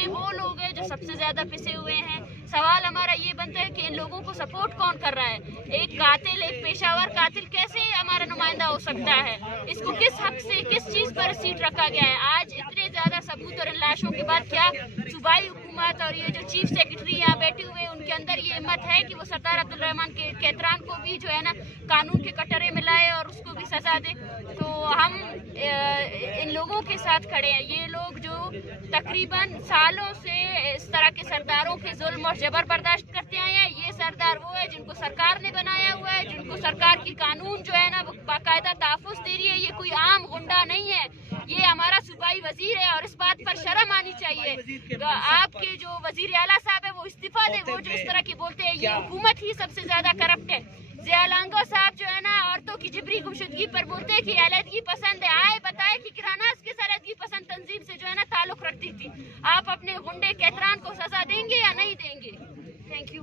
ये वो लोग हैं जो सबसे ज्यादा पिसे हुए हैं। सवाल हमारा ये बनता है कि इन लोगों को सपोर्ट कौन कर रहा है। एक कातिल, एक पेशावर कातिल कैसे हमारा नुमाइंदा हो सकता है? इसको किस हक से, किस चीज पर सीट रखा गया है? आज इतने ज्यादा सबूत और इन लाशों के बाद क्या सूबाई हुकूमत और ये जो चीफ सेक्रेटरी यहाँ बैठे हुए हैं उनके अंदर ये हिम्मत है कि वो सरदार अब्दुल रहमान के कैतरान को भी जो है ना कानून के कटरे में लाए और उसको भी सजा दे? तो हम इन लोगों के साथ खड़े हैं। ये लोग जो तकरीबन सालों से इस तरह के सरदारों के जुल्म और जबर बर्दाश्त करते आए हैं, ये सरदार वो है जिनको सरकार ने बनाया हुआ है, जिनको सरकार की कानून जो है ना वो बाकायदा तहफ़्फ़ुज़ दे रही है। ये कोई आम गुंडा नहीं है, ये हमारा सूबाई वजीर है और इस बात पर शर्म आनी चाहिए। आपके जो वजीर आला साहब है वो इस्तीफा दे। वो जो इस तरह की बोलते हैं, ये हुकूमत ही सबसे ज्यादा करप्ट है। ज़िया लांगो साहब जो है ना औरतों की जिबरी गुमशुदगी पर बोलते हैं कि अलहदगी पसंद है। आए बताए कि किरानास किस अलहदगी पसंद तंजीम से जो है ना ताल्लुक रखती थी। आप अपने गुंडे कैतरान को सजा देंगे या नहीं देंगे? Thank you.